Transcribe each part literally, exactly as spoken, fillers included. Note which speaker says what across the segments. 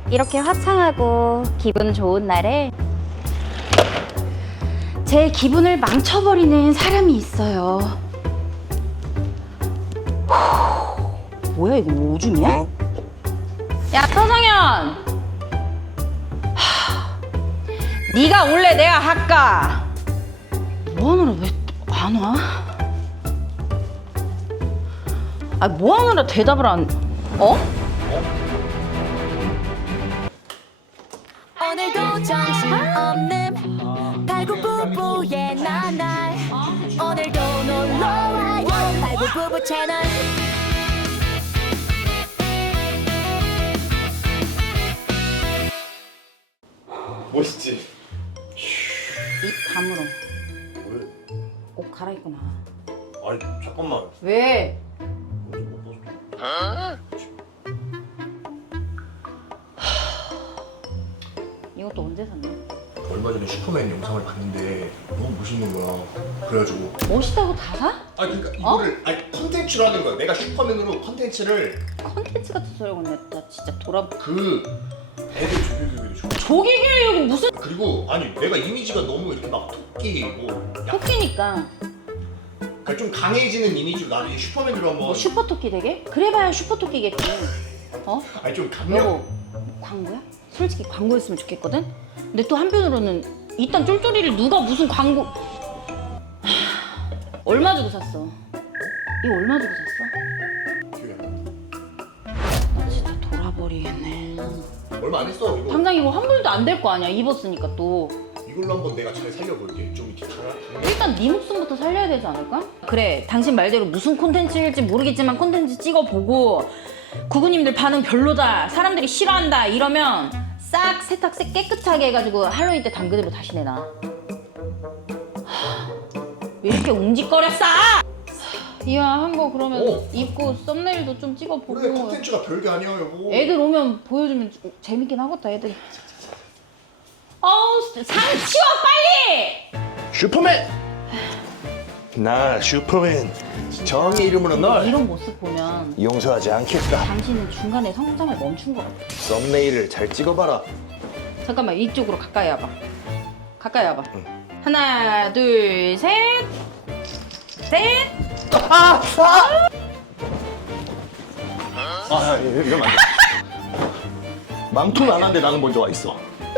Speaker 1: 이렇게 화창하고 기분 좋은 날에 제 기분을 망쳐버리는 사람이 있어요. 후, 뭐야 이거 뭐 오줌이야? 야 서성현! 하, 네가 원래 내가 할까? 뭐하느라 왜 안 와? 아 뭐하느라 대답을 안... 어?
Speaker 2: 오늘도 정신없는 발구부부의 나날 오늘도 놀러와요 발구부부 채널.
Speaker 3: 멋있지?
Speaker 1: 입 다물어.
Speaker 3: 왜?
Speaker 1: 옷 갈아입고 나.
Speaker 3: 아니 잠깐만.
Speaker 1: 왜? 이것도 언제 샀냐?
Speaker 3: 얼마 전에 슈퍼맨 영상을 봤는데 너무 멋있는 거야. 그래가지고
Speaker 1: 멋있다고 다 사?
Speaker 3: 아 그러니까 이거를 아니 컨텐츠로 하는 거야. 내가 슈퍼맨으로 컨텐츠를
Speaker 1: 컨텐츠 같은 소리 하고 있네. 나 진짜 돌아...
Speaker 3: 그 애들 조교교육이 좋아.
Speaker 1: 조기 교육이 무슨...
Speaker 3: 그리고 아니 내가 이미지가 너무 이렇게 막 토끼 뭐 약-
Speaker 1: 토끼니까
Speaker 3: 그러니까 좀 강해지는 이미지로 나중에 슈퍼맨으로 한번
Speaker 1: 뭐 슈퍼토끼 되게? 그래봐야 슈퍼토끼겠지. 어?
Speaker 3: 아니 좀 강력
Speaker 1: 여보 광고야? 솔직히 광고였으면 좋겠거든? 근데 또 한편으로는 이딴 쫄쫄이를 누가 무슨 광고... 하... 얼마 주고 샀어? 이거 얼마 주고 샀어?
Speaker 3: 기억이 안
Speaker 1: 나 진짜 돌아버리겠네.
Speaker 3: 나. 얼마 안 했어 이거.
Speaker 1: 당장 이거 환불도 안 될 거 아니야, 입었으니까 또.
Speaker 3: 이걸로 한번 내가 잘 살려볼게. 좀 이렇게 잘.
Speaker 1: 일단 네 목숨부터 살려야 되지 않을까? 그래, 당신 말대로 무슨 콘텐츠일지 모르겠지만 콘텐츠 찍어보고 구구님들 반응 별로다, 사람들이 싫어한다 이러면 싹 세탁 세- 깨끗하게 해가지고 할로윈 때 당근으로 다시 내놔. 하, 왜 이렇게 움직거렸어? 이왕 한 거 그러면
Speaker 3: 오.
Speaker 1: 입고 썸네일도 좀
Speaker 3: 그래
Speaker 1: 찍어보고
Speaker 3: 컨텐츠가 별게 아니야 여보.
Speaker 1: 애들 오면 보여주면 좀 재밌긴 하겠다 애들이. 어우 상 치워 빨리!
Speaker 3: 슈퍼맨! 나 슈퍼맨 정의 이름으로 널
Speaker 1: 이런 모습 보면
Speaker 3: 용서하지 않겠다.
Speaker 1: 당신은 중간에 성장을 멈춘 것 같아.
Speaker 3: 썸네일을 잘 찍어봐라.
Speaker 1: 잠깐만 이쪽으로 가까이 와봐. 가까이 와봐. 하나 둘 셋. 셋.
Speaker 3: 아! 아! 아 이러면 안 돼. 망토는 안 한데 나는 먼저 와 있어.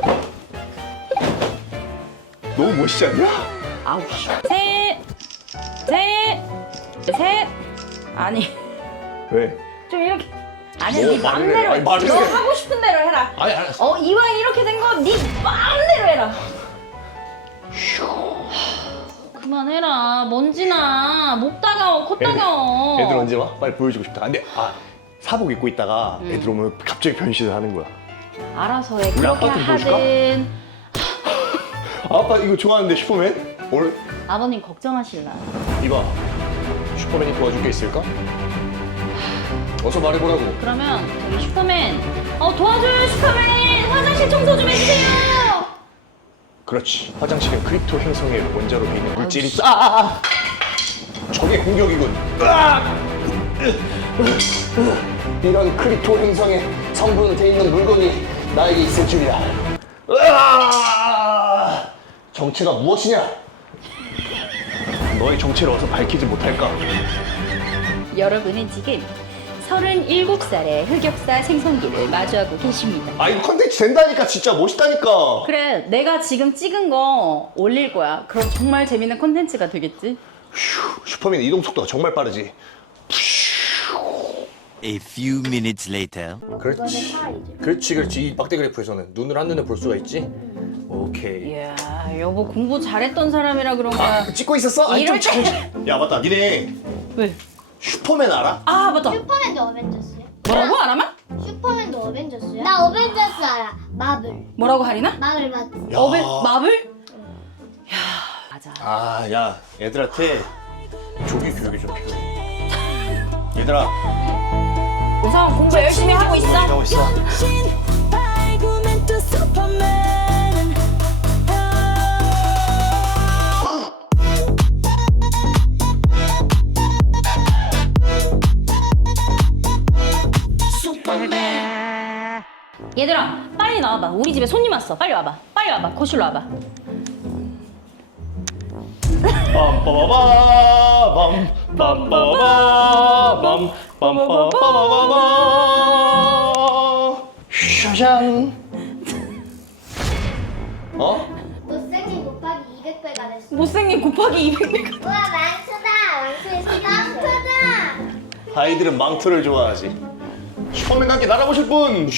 Speaker 3: 너무 멋있지 않냐?
Speaker 1: 아우 씨. 셋. 셋. 셋. 아니
Speaker 3: 왜?
Speaker 1: 좀 이렇게. 아니
Speaker 3: 뭐
Speaker 1: 네
Speaker 3: 말을 해.
Speaker 1: 맘대로
Speaker 3: 아니,
Speaker 1: 해.
Speaker 3: 말을
Speaker 1: 너
Speaker 3: 해.
Speaker 1: 하고 싶은 대로 해라.
Speaker 3: 아니 알았어.
Speaker 1: 어 이왕 이렇게 된 거 네 맘대로 해라. 그만해라. 먼지나 목 따가워 코 따가워.
Speaker 3: 애들 언제 와? 빨리 보여주고 싶다. 근데 아 사복 입고 있다가
Speaker 1: 음.
Speaker 3: 애들 오면 갑자기 변신을 하는 거야.
Speaker 1: 알아서 해.
Speaker 3: 우리
Speaker 1: 그렇게
Speaker 3: 아빠한테 보여줄까?
Speaker 1: 하든.
Speaker 3: 아빠 이거 좋아하는데 슈퍼맨? 오늘
Speaker 1: 아버님 걱정하실라.
Speaker 3: 이봐 슈퍼맨이 도와줄 게 있을까? 어서 말해보라고.
Speaker 1: 그러면 저기 슈퍼맨 어 도와줘요 슈퍼맨 화장실 청소 좀 해주세요.
Speaker 3: 그렇지. 화장실은 크립토 행성의 원자로 돼 있는 물질이
Speaker 1: 아우, 씨.
Speaker 3: 있어. 아, 아, 아. 적의 공격이군. 으악! 이런 크립토 행성에 성분돼 있는 물건이 나에게 있을 줄이야. 으악! 정체가 무엇이냐? 너의 정체를 어서 밝히지 못할까?
Speaker 1: 여러분은 지금 서른일곱 살의 흑역사 생성기를 마주하고 계십니다.
Speaker 3: 아 이거 컨텐츠 된다니까. 진짜 멋있다니까.
Speaker 1: 그래 내가 지금 찍은 거 올릴 거야. 그럼 정말 재밌는 콘텐츠가 되겠지?
Speaker 3: 휴, 슈퍼맨 이동 속도가 정말 빠르지.
Speaker 4: A few minutes later.
Speaker 3: 그렇지. 그렇지, 그렇지. 이 막대 그래프에서는 눈을 한눈에 볼 수가 있지. 오케이.
Speaker 1: 이야 여보 공부 잘했던 사람이라 그런 거야.
Speaker 3: 아, 찍고 있었어? 아니,
Speaker 1: 이럴
Speaker 3: 좀
Speaker 1: 때-
Speaker 3: 참- 야 맞다. 니네
Speaker 1: 왜?
Speaker 3: 슈퍼맨 알아?
Speaker 1: 아 맞다.
Speaker 5: 슈퍼맨도 어벤져스야?
Speaker 1: 뭐라고 알아마?
Speaker 5: 슈퍼맨도 어벤져스야? 나 어벤져스 알아. 마블.
Speaker 1: 뭐라고 하리나?
Speaker 5: 마블 맞지?
Speaker 3: 야.
Speaker 1: 어벤 마블? 야 맞아.
Speaker 3: 아, 야, 애들한테 조기 교육이 좀 필요해. 얘들아,
Speaker 1: 우선 공부 열심히 하고 있어.
Speaker 3: 하고 있어.
Speaker 2: 발구면 또 슈퍼맨.
Speaker 1: 얘들아 빨리 나와봐. 우리 집에 손님 왔어. 빨리 와봐. 빨리 와봐. 거실로 와봐.
Speaker 3: 빰빠바밤 빰빠바밤 빰빠바바밤 샤잔. 어?
Speaker 5: 못생긴 곱하기 이백 배가 됐어.
Speaker 1: 못생긴 곱하기 이백 배.
Speaker 5: 우와 망토다. 망토의 시간. 망토다.
Speaker 3: 아이들은 망토를 좋아하지. 슈퍼맨과 함께 날아보실 분.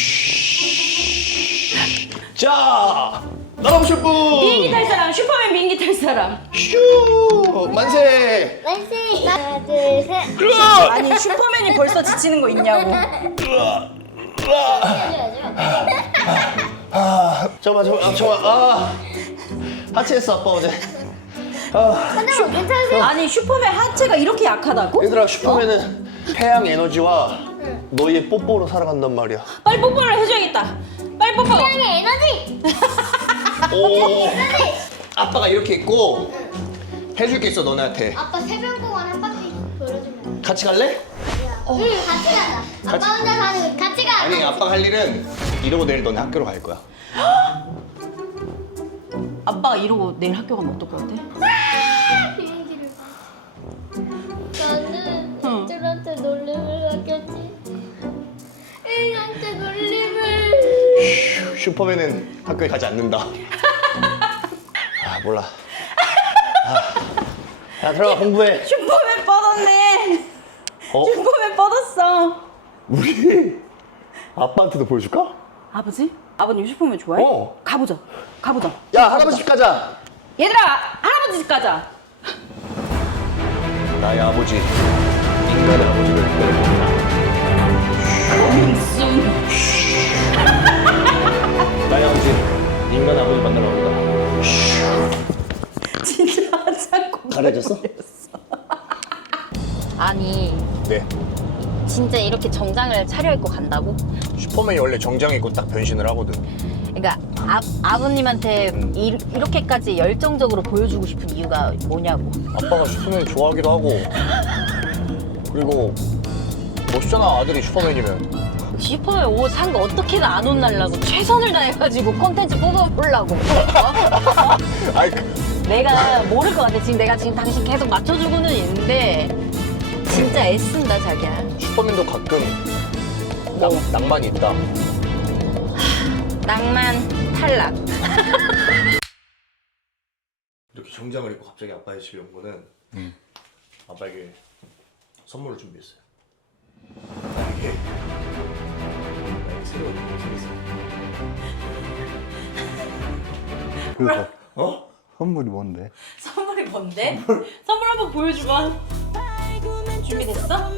Speaker 3: 자, 날아보실 분.
Speaker 1: 비행기 탈 사람. 슈퍼맨 비행기 탈 사람.
Speaker 3: 슈 만세.
Speaker 5: 만세. 하나 둘 셋.
Speaker 1: 아니 슈퍼맨이 벌써 지치는 거 있냐고.
Speaker 5: 해줘야죠.
Speaker 3: 아, 잠깐만, 잠깐만, 잠깐만. 아, 하체했어 아빠 어제. 아,
Speaker 5: 선생님 괜찮으세요?
Speaker 1: 아니 슈퍼맨 하체가 이렇게 약하다고?
Speaker 3: 얘들아 슈퍼맨은 태양 에너지와 너희의 뽀뽀로 살아간단 말이야.
Speaker 1: 빨리 뽀뽀를 해줘야겠다. 빨리 뽀뽀.
Speaker 5: 태양의 에너지.
Speaker 3: 오, 아빠가 이렇게 있고 해줄 게 있어 너네한테.
Speaker 5: 아빠 새벽 동안 한 바퀴 돌아주면.
Speaker 3: 같이 갈래?
Speaker 5: 응 같이 가자. 아빠
Speaker 3: 같이-
Speaker 5: 혼자 가는 거 같이 가.
Speaker 3: 아니 아빠가 할 일은 이러고 내일 너네 학교로 갈 거야.
Speaker 1: 아빠가 이러고 내일 학교 가면 어떨 것 같아?
Speaker 5: 비행기를 봐. 나는
Speaker 1: 응.
Speaker 5: 애들한테 놀림을 받겠지. 애한테 놀림을.
Speaker 3: 휴, 슈퍼맨은 학교에 가지 않는다. 아 몰라. 아, 야 들어가 공부해.
Speaker 1: 슈퍼맨 뻗었네.
Speaker 3: 어?
Speaker 1: 슈퍼맨 뻗었어.
Speaker 3: 우리 아빠한테도 보여줄까?
Speaker 1: 아버지? 아버님 슈퍼맨 좋아해?
Speaker 3: 어.
Speaker 1: 가보자. 가보자.
Speaker 3: 야 할아버지 집 가자.
Speaker 1: 얘들아 할아버지 집 가자.
Speaker 3: 나의 아버지 인간의 아버지를 때려본다.
Speaker 1: 빙순.
Speaker 3: 나의 아버지 인간 아버지 만나러 갑니다.
Speaker 1: 진짜 한참
Speaker 3: 가려졌어?
Speaker 1: 아니
Speaker 3: 네.
Speaker 1: 진짜 이렇게 정장을 차려입고 간다고?
Speaker 3: 슈퍼맨이 원래 정장 입고 딱 변신을 하거든.
Speaker 1: 그러니까 아, 아버님한테 이, 이렇게까지 열정적으로 보여주고 싶은 이유가 뭐냐고.
Speaker 3: 아빠가 슈퍼맨 좋아하기도 하고 그리고 멋있잖아 아들이 슈퍼맨이면.
Speaker 1: 슈퍼맨 옷 산 거 어떻게든 안 혼날라고 최선을 다해가지고 콘텐츠 뽑아보려고. 어?
Speaker 3: 아이 그,
Speaker 1: 내가 모를 것 같아. 지금 내가 지금 당신 계속 맞춰주고는 있는데 진짜 애쓴다 자기야.
Speaker 3: 슈퍼맨도 가끔 낭, 낭만이 있다.
Speaker 1: 낭만 탈락.
Speaker 3: 이렇게 정장을 입고 갑자기 아빠의 집에 온 거는 아빠에게 선물을 준비했어요. 나에게 나에게 새로운 인생이 있어요.
Speaker 6: 그거
Speaker 3: 어?
Speaker 6: 선물이 뭔데?
Speaker 1: 선물이 뭔데? 선물 한번 보여줘봐. 준비됐어?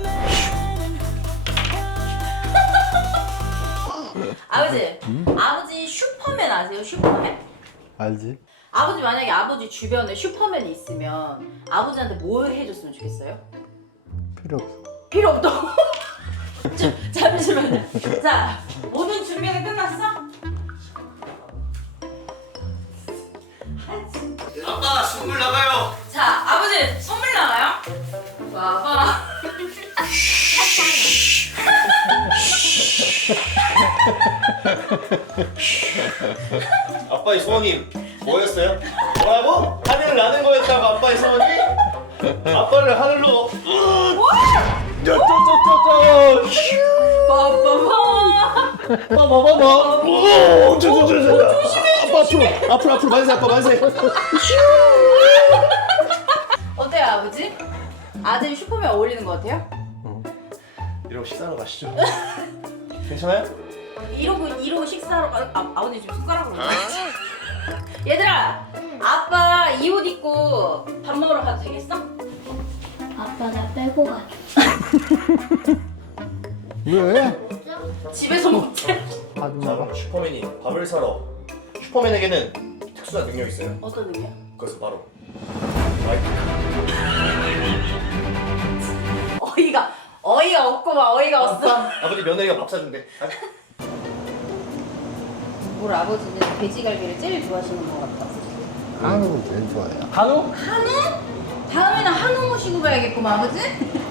Speaker 1: 아버지, 아버지 슈퍼맨 아세요? 슈퍼맨?
Speaker 6: 알지?
Speaker 1: 아버지 만약에 아버지 주변에 슈퍼맨이 있으면 아버지한테 뭐 해줬으면 좋겠어요?
Speaker 6: 필요 없어.
Speaker 1: 필요 없다고? 자, 잠시만요. 자, 모든 준비는 끝났어?
Speaker 3: 아빠 선물 나가요.
Speaker 1: 자, 아버지 선물 나가요? 와봐.
Speaker 3: 아빠의 소원이 뭐였어요? 뭐라고? 하늘을 나는 거였다고 아빠의 소원이? 아빠를 하늘로 쪼쪼쪼쪼
Speaker 1: 빠빠빠.
Speaker 3: 빠바바바 오 조심해 아빠 앞으로 앞으로 앞으로 만세 아빠 만세.
Speaker 1: 어때요, 아버지? 아들이 슈퍼맨 어울리는 것 같아요?
Speaker 3: 이러고 식사하러 가시죠. 괜찮아요?
Speaker 1: 이러고 이러고 식사하러 가. 아, 아버지 지금 숟가락으로 먹어. 얘들아, 아빠 이 옷 입고 밥 먹으러 가도 되겠어?
Speaker 5: 아빠 나 빼고 가.
Speaker 6: 왜?
Speaker 1: 집에서 먹자.
Speaker 6: 하지
Speaker 3: 자
Speaker 6: 마라.
Speaker 3: 그럼 슈퍼맨이 밥을 사러. 슈퍼맨에게는 특수한 능력이 있어요.
Speaker 1: 어떤 의미야?
Speaker 3: 그것은 바로 마이크.
Speaker 1: 어이가 어이가 없고 막 어이가 없어.
Speaker 3: 아버지 며느리가 밥 사준대.
Speaker 1: 뭘 아버지는 돼지갈비를 제일 좋아하시는 것 같다.
Speaker 6: 한국은 제일 좋아요.
Speaker 3: 한우?
Speaker 1: 한우? 다음에는 한우 모시고 가야겠구만 아버지?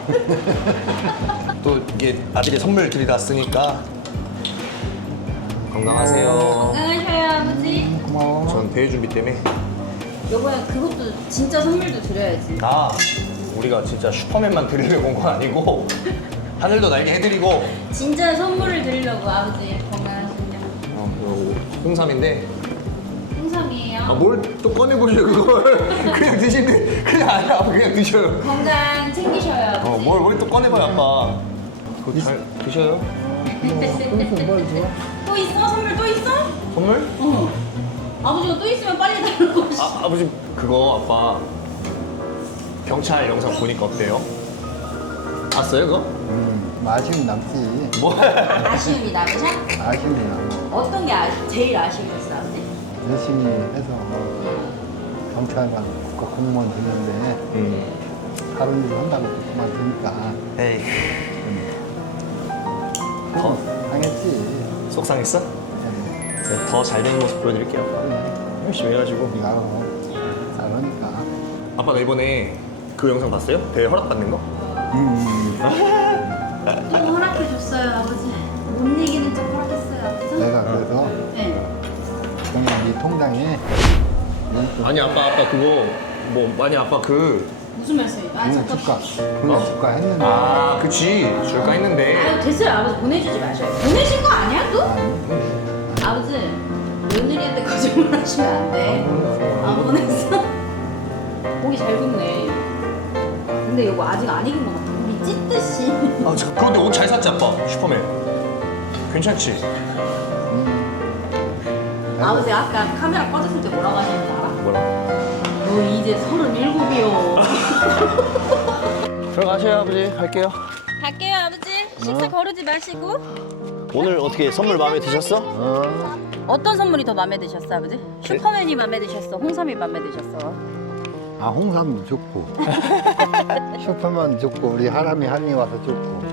Speaker 3: 또 이게 아들이 선물 드리러 왔으니까 건강하세요.
Speaker 1: 건강하셔요 아버지.
Speaker 6: 고마워.
Speaker 3: 전 대회 준비 때문에
Speaker 1: 여보야 그것도 진짜 선물도 드려야지.
Speaker 3: 다 우리가 진짜 슈퍼맨만 드리려고 온 건 아니고 하늘도 날게 해드리고
Speaker 1: 진짜 선물을 드리려고 아버지 건강하시냐.
Speaker 3: 어, 그리고 홍삼인데
Speaker 1: 홍삼이에요.
Speaker 3: 아, 뭘 또 꺼내보셔요 그걸 그냥 드시는데 그냥 아니야 그냥 드셔요.
Speaker 1: 건강 챙기셔요 아버지.
Speaker 3: 어, 뭘, 뭘 또 꺼내봐요 아빠. 그거 잘 드셔요?
Speaker 6: 무슨 뭘 줘?
Speaker 1: 또 있어? 선물 또 있어?
Speaker 3: 선물?
Speaker 1: 어. 아버지가 또 있으면 빨리 달라고.
Speaker 3: 아, 아버지 그거 아빠 경찰 영상 보니까 어때요? 봤어요 그거?
Speaker 6: 음, 아쉬움 남지.
Speaker 3: 뭐?
Speaker 1: 아쉬움이 남으셔?
Speaker 6: 아쉬움이 남.
Speaker 1: 어떤 게 아, 제일 아쉬우셨어 아버지?
Speaker 6: 열심히 해서 경찰관 국가 공무원 됐는데
Speaker 3: 음.
Speaker 6: 다른 일 한다고 그만두니까
Speaker 3: 에이
Speaker 6: 더 상했지.
Speaker 3: 속상했어?
Speaker 6: 네.
Speaker 3: 제가 더 잘된 모습 보여드릴게요.
Speaker 6: 그래.
Speaker 3: 열심히 해가지고.
Speaker 6: 우리가 알아. 잘하니까.
Speaker 3: 아빠 나 이번에 그 영상 봤어요? 대회 허락받는 거?
Speaker 6: 음,
Speaker 1: 또 허락해줬어요 아버지. 못 이기는 척 허락했어요 아버지.
Speaker 6: 내가 그래서
Speaker 1: 네.
Speaker 6: 그냥 네 통장에 용돈
Speaker 3: 아니 아빠 아빠 그거 뭐 아니 아빠 그
Speaker 1: 무슨 말씀이에요? 아
Speaker 6: 그냥
Speaker 1: 잠깐.
Speaker 6: 줄까? 그냥 줄까 했는데
Speaker 3: 아, 그치. 줄까 했는데.
Speaker 1: 아유 됐어요 아버지 보내주지 마셔요. 보내신 거 아니야 또?
Speaker 6: 아니,
Speaker 1: 아버지 며느리한테 거짓말 하시면 안 돼. 안 보냈어? 고기 잘 굽네. 근데 이거 아직 안 익은 것 같아. 우리 찢듯이.
Speaker 3: 아, 저, 그런데 옷 잘 샀지, 아빠. 슈퍼맨. 괜찮지?
Speaker 1: 아버지 아까 카메라 꺼졌을 때 뭐라고 하셨는지 알아?
Speaker 3: 뭐라?
Speaker 1: 너 이제 서른일곱이요.
Speaker 3: 들어가세요, 아버지. 갈게요.
Speaker 1: 갈게요 아버지. 식사 거르지 마시고.
Speaker 3: 오늘 어떻게 선물 마음에 드셨어?
Speaker 6: 어,
Speaker 1: 어떤 선물이 더 마음에 드셨어 아버지? 슈퍼맨이 마음에 드셨어? 홍삼이 마음에 드셨어?
Speaker 6: 아 홍삼도 좋고 슈퍼맨 좋고 우리 하람이 한이 와서 좋고.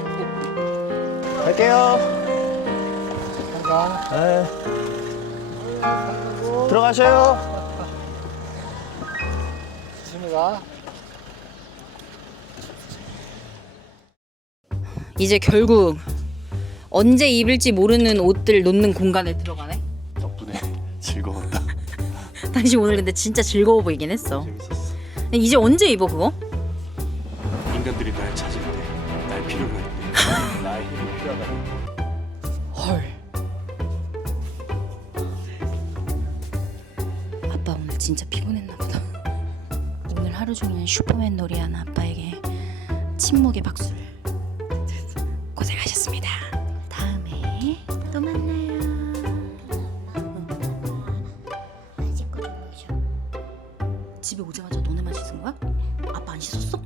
Speaker 3: 갈게요.
Speaker 6: 가.
Speaker 3: 네. 들어가셔요.
Speaker 6: 조심히 가.
Speaker 1: 이제 결국 언제 입을지 모르는 옷들 놓는 공간에 들어가네.
Speaker 3: 덕분에 즐거웠다.
Speaker 1: 당신 오늘 근데 진짜 즐거워 보이긴 했어.
Speaker 3: 재밌었어.
Speaker 1: 이제 언제 입어 그거?
Speaker 3: 인간들이 날 찾을 때, 날 필요로 할 때, 나의 힘이 필요하다.
Speaker 1: 헐. 아빠 오늘 진짜 피곤했나 보다. 오늘 하루 종일 슈퍼맨 놀이한 아빠에게 침묵의 박수를. 고생하셨습니다. 다음에 또 만나요.
Speaker 5: 맛있고 좋으셔.
Speaker 1: 집에 오자마자 너네만 씻은 거야? 아빠 안 씻었어?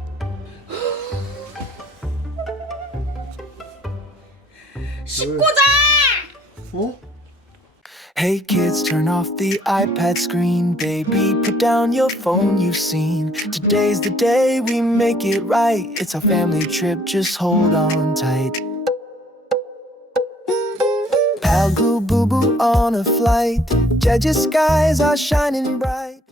Speaker 1: 씻고 자!
Speaker 6: 어?
Speaker 7: Hey kids, turn off the iPad screen. Baby, put down your phone you've seen. Today's the day we make it right. It's our family trip, just hold on tight. Pal Goo Boo Boo on a flight. Judge's skies are shining bright.